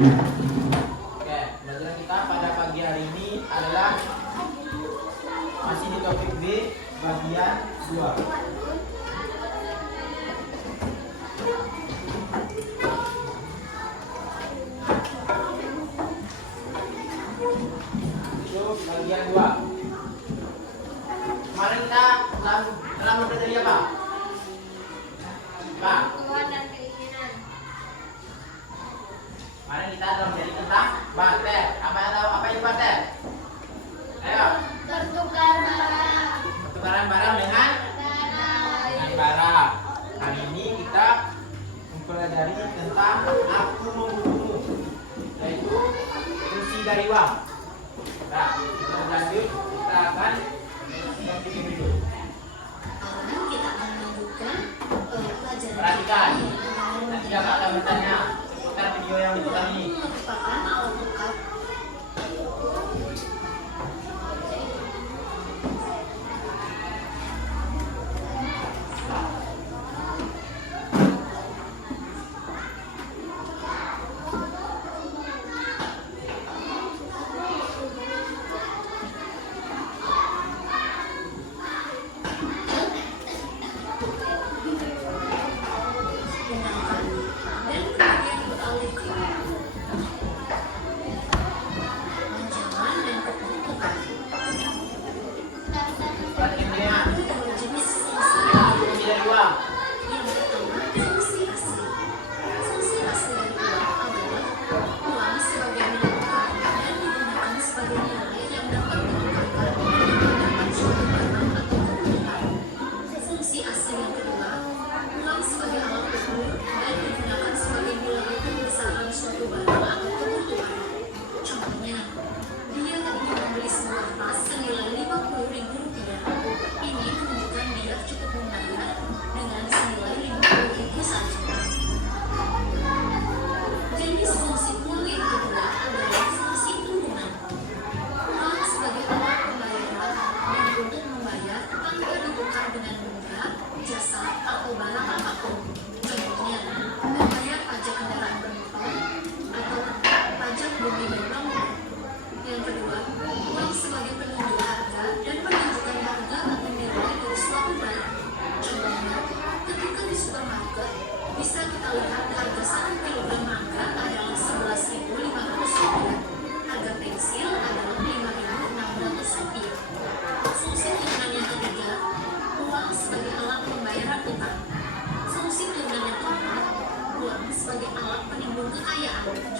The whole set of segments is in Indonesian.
Oke, pelajaran kita pada pagi hari ini adalah masih di topik B bagian 2. Itu bagian 2. Kemarin kita telah mempelajari apa? Pak. Dan keinginan. Kemarin kita telah mempelajari tentang barter. Apa itu barter? Ayo. Bertukar barang. Pertukaran barang dengan barang. Kali ini kita mempelajari tentang aku membutuhmu, yaitu fungsi dari uang. Nah, kita lanjut, kita akan topik ini dulu. Sekarang kita akan lanjutkan pelajaran. Perhatikan, nanti kakak akan bertanya seputar video yang diputar ini. Merupakan alat tukar.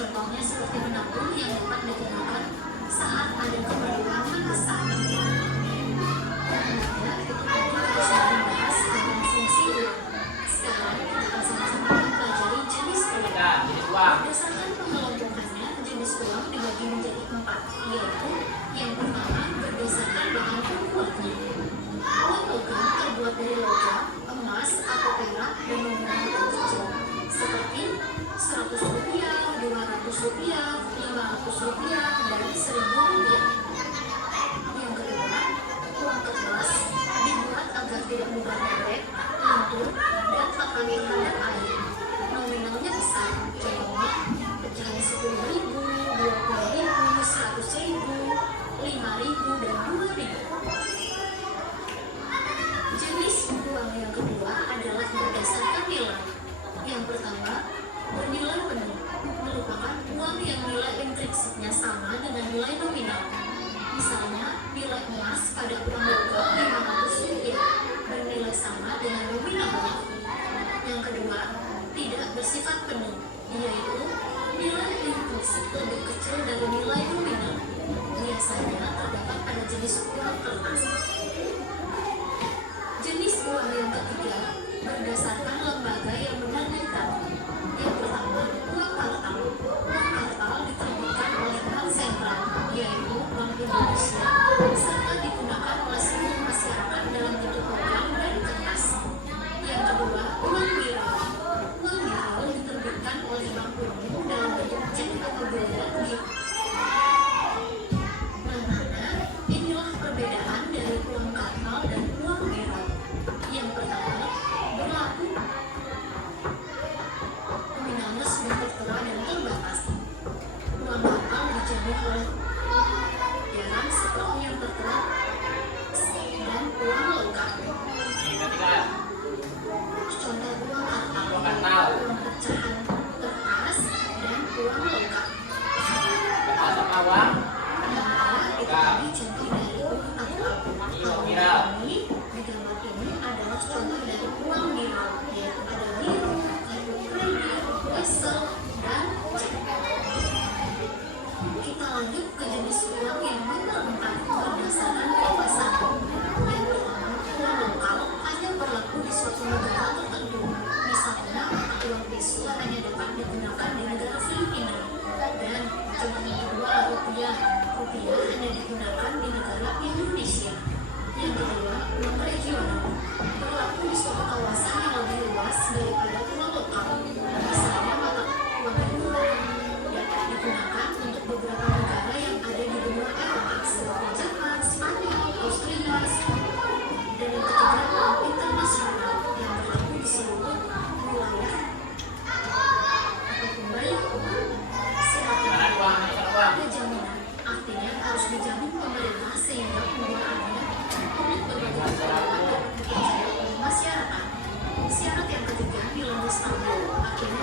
Contohnya seperti menabung yang dapat digunakan saat ada keperluan mendesak. Fungsi uang. Sekarang kita akan sama-sama mempelajari jenis uang. Berdasarkan pengelompokannya, jenis uang dibagi menjadi 4, yaitu yang pertama berdasarkan bahan pembuatnya. Uang logam terbuat dari logam, emas atau perak dan nominal terkecil, seperti 100 rupiah, 200 rupiah, 500 rupiah, dan 1000 rupiah. Yang kedua, uang kertas dibuat agar tidak mudah robek, luntur, dan tahan terhadap air. Nominalnya besar, contohnya pecahan 10.000, 20.000, 100.000, 5.000, dan 2.000. Jenis uang yang kedua adalah berdasarkan nilai. Yang pertama, bernilai penuh, merupakan uang yang nilai intrinsiknya sama dengan nilai nominal. Misalnya, nilai emas pada uang logam 500 rupiah bernilai sama dengan nominal. Yang kedua, tidak bersifat penuh, yaitu nilai intrinsik lebih kecil dari nilai nominal. Biasanya terdapat pada jenis uang kertas. Jenis uang yang ketiga berdasarkan lembaga yang menerbitkan. Yang pertama, uang kartal. Uang kartal diterbitkan oleh Bank Sentral, yaitu Bank Indonesia, serta digunakan oleh seluruh masyarakat dalam bentuk logam dan kertas. Yang kedua, uang biro. Uang biro diterbitkan oleh Bank Umum dalam bentuk cek atau bulat. Inilah perbedaan dari uang kartal dan uang biro. Yang pertama, berlaku nominalnya sudah tertera dan terbatas.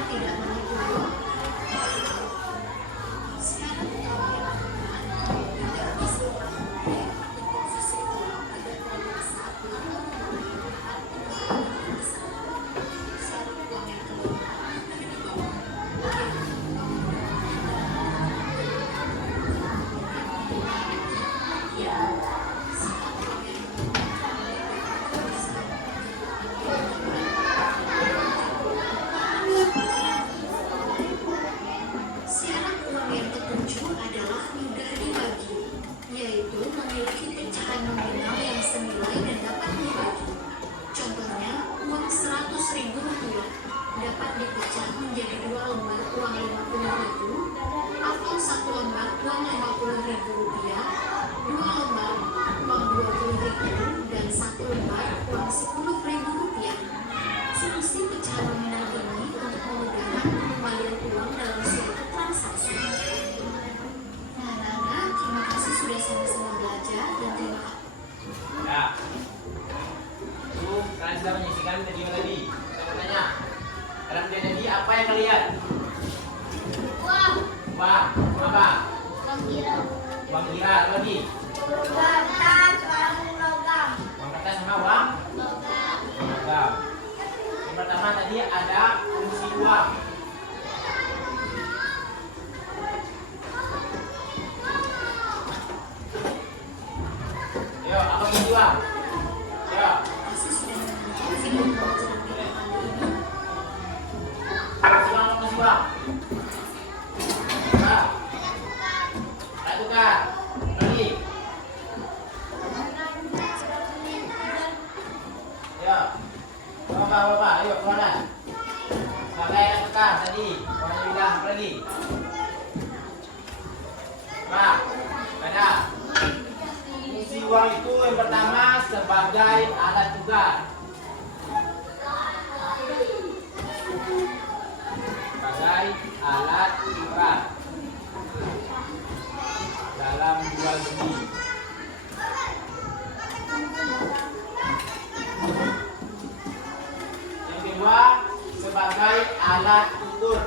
tidak menipu. Sekarang kalian tidak bisa pakai posisi uang pada produk satu atau syarat uang yang kelima ada di bawah. Ya, syarat uang yang syarat uang yang ketujuh adalah mudah dibagi, yaitu memiliki pecahan nominal yang senilai dan dapat dibagi. Contohnya, uang Rp100.000 dapat dipecah menjadi 2 lembar uang Rp50.000 atau 1 lembar uang Rp50.000, 2 lembar uang Rp20.000 dan 1 lembar uang Rp10.000. Fungsi pecahan nominal ini untuk memudahkan pengembalian uang dalam suatu transaksi. Nah, Nana, terima kasih sudah sama-sama belajar dan terima kasih. Ya. Itu kalian sudah menyaksikan video tadi. Saya mau tanya, dalam video tadi apa yang kalian? Uang, Uang, apa? uang kira, Uang kira, apa lagi? uang kertas, uang logam, Uang kertas sama uang logam. logam. Yang pertama tadi ada fungsi uang. Yo, apa fungsi uang? Yo, Kasih sudah menonton video pelajaran kita kali ini. fungsi uang apa fungsi uang? Apa? Alat tukar. Lagi. Yo, bapak, ayo keluar. Pakai alat tukar tadi. Kamu bilang apa lagi? Pak, ada. Fungsi uang itu yang pertama sebagai alat tukar. Sebagai alat tukar dalam jual beli. Yang kedua sebagai alat ukur.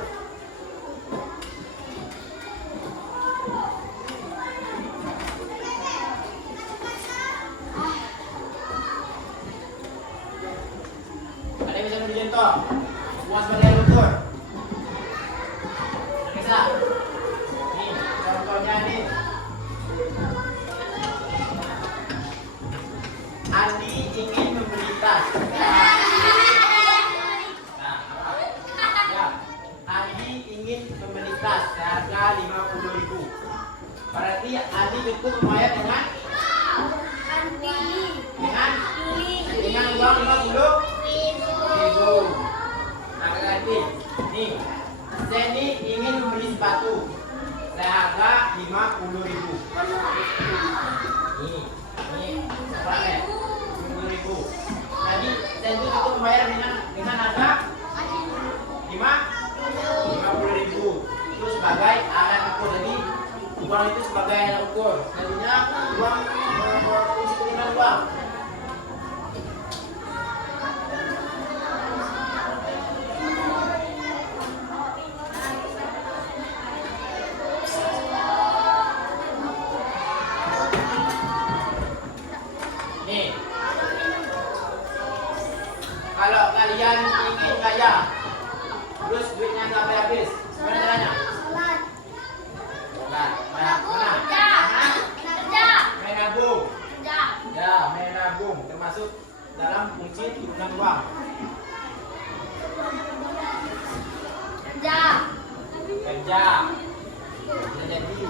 Ada yang bisa memberi contoh? Uang sebagai alat ukur. Ada bisa? Nih, contohnya nih. Andi ingin membeli tas. Nah, apa? Ya, Andi ingin membeli tas seharga 50.000. Berarti Andi cukup membayar dengan uang 50.000. Nah, berarti nih, Sandy ingin membeli sepatu seharga 50.000. Nih, berapa? 50.000. Jadi Sandy cukup membayar dengan harga 50.000. Itu sebagai alat ukur. Jadi uang itu sebagai alat ukur. Selanjutnya uang berfungsi penimbangan uang. Nih, kalau kalian ingin kaya, terus duitnya nggak habis, gimana caranya? Main nabung. Ya, main nabung termasuk dalam fungsi turunan uang. Kerja. Bisa jadi.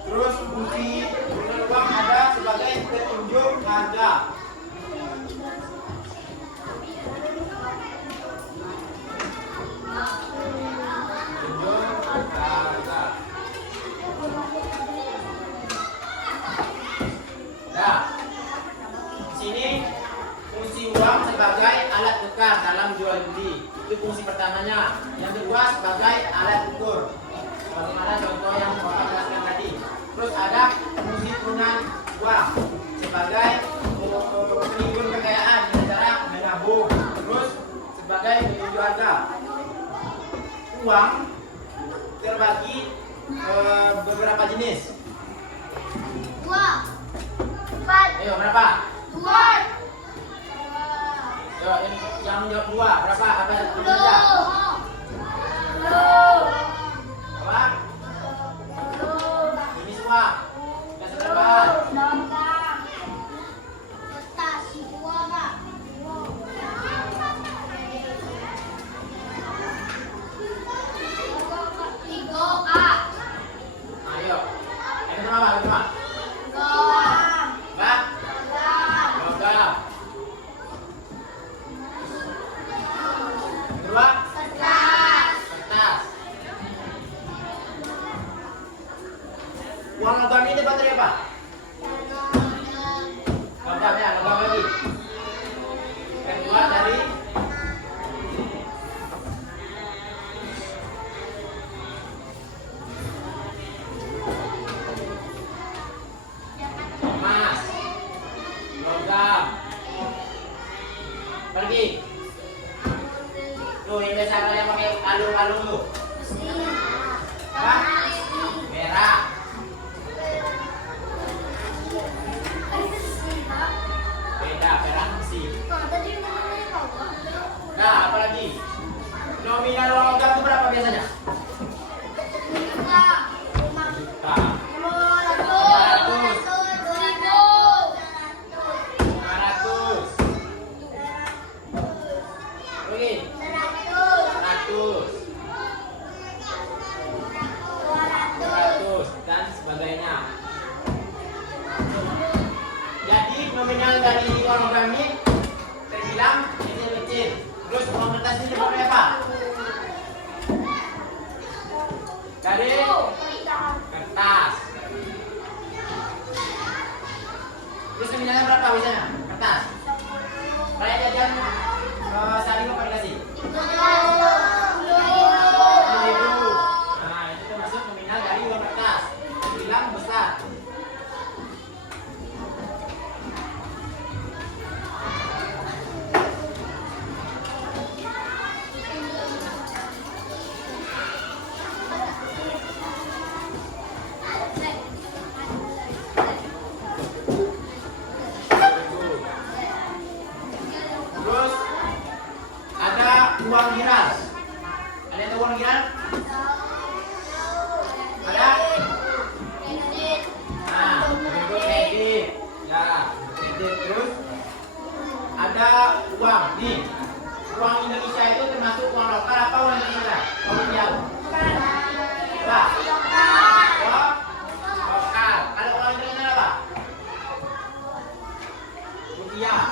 Terus fungsi turunan uang ada sebagai petunjuk harga. Tunjuk harga. Nah, sini fungsi uang sebagai alat tukar dalam jual beli. Itu fungsi pertamanya. Yang kedua sebagai alat ukur. Bagaimana contoh yang Bapak jelaskan tadi. Terus ada fungsi turunan uang sebagai penimbun kekayaan dengan cara menabung. Terus sebagai petunjuk harga. uang terbagi beberapa jenis. 2 4 Ayo berapa? 2 Yo, yang menjawab 2 berapa? Apa yang menjawab? 10 Apa? Ini semua. Yang seberapa? logam kertas 2 Pak. 3 Kak. Ayo. Yang berapa? Berapa? Logam Apa? logam Logam. Kedua? kertas Kertas. Uang logam ini dapat dari apa? Logam ya, logam lagi. Yang kedua dari emas, logam. Pergi. Tuh, yang biasa kalian pakai kalung-kalung tuh. Apa? Merah. Beda, merah besi. Nah, apa lagi? Nominal uang logam itu berapa biasanya? Juta. 500. Pergi. 100. 200 dan sebagainya. Jadi nominal dari uang logam ini terbilang kecil-kecil. Terus uang kertas ini berapa apa? Dari kertas. Terus nominalnya berapa biasanya? Kertas. Banyak jajan sehari berapa dikasih? 10.000. Nah, itu termasuk nominal dari uang kertas. Terbilang besar. Terus ada uang giras. Ada yang tahu uang giras? Ada? Nah, bentuk kredit. Ya, kredit. Terus ada uang. Nih, uang Indonesia itu termasuk uang lokal apa uang Indonesia? Uang rupiah. Apa? Uang lokal. Kalau uang internasional apa? Rupiah.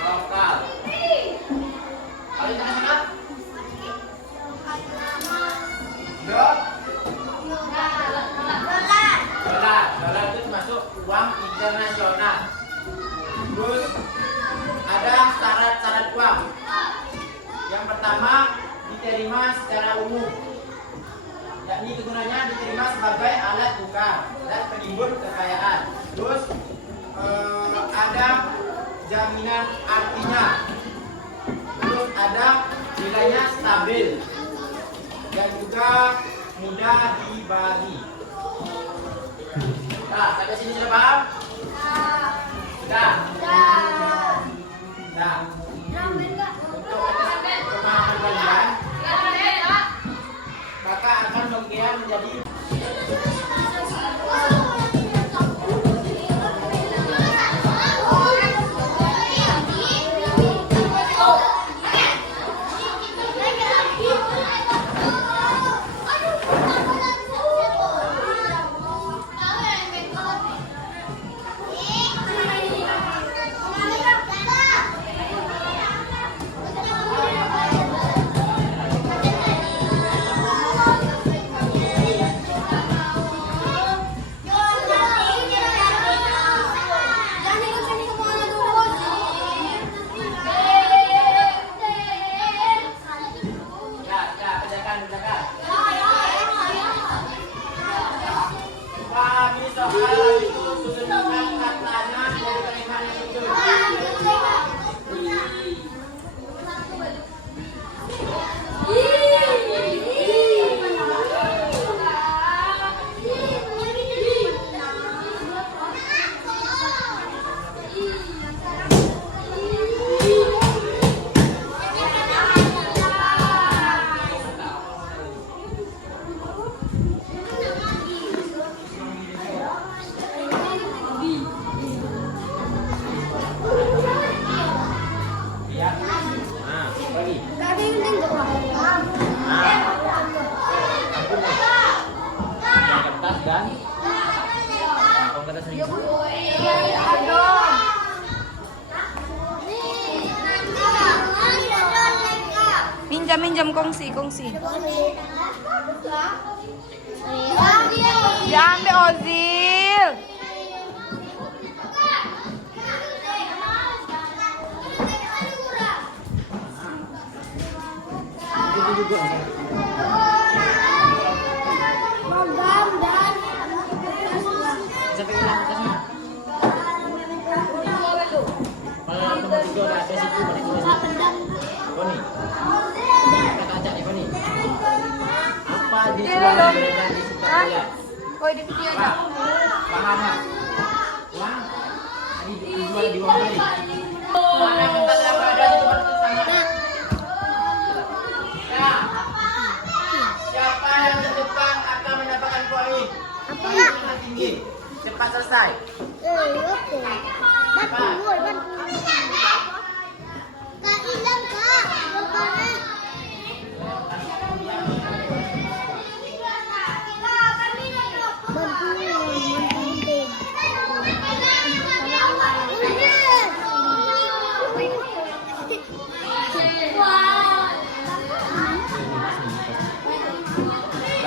Lokal. Kalau internasional? Dolar. Dolar itu termasuk uang internasional. Terus ada syarat-syarat uang. Yang pertama diterima secara umum, yakni kegunaannya diterima sebagai alat tukar dan penimbun kekayaan. Terus ada jaminan artinya. Terus ada nilainya stabil dan juga mudah dibagi. Nah, sampai sini sudah paham? Sudah. Nah, untuk pemahaman kalian, kakak akan membuat menjadi minjam kongsi. Ya. Diambil Ozil. Itu juga. Sampai hilang tasnya. Kalau nomor 3 udah ada situ, balik dulu situ. Boni. Kita ajak nih Boni. Apa di sebelah mereka di sebelah dia? Oh, di video aja. Paham nggak? Wah, tadi dijual di bawah tadi. Mana tempat yang ada itu bersama. Ya. Siapa yang terdepan akan mendapatkan poin. Yang tinggi. Cepat selesai.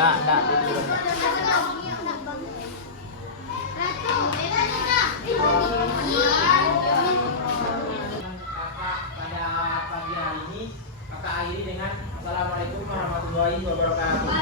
Enggak, itu juga enggak. Kakak pada pagi hari ini kakak akhiri dengan Assalamualaikum warahmatullahi wabarakatuh.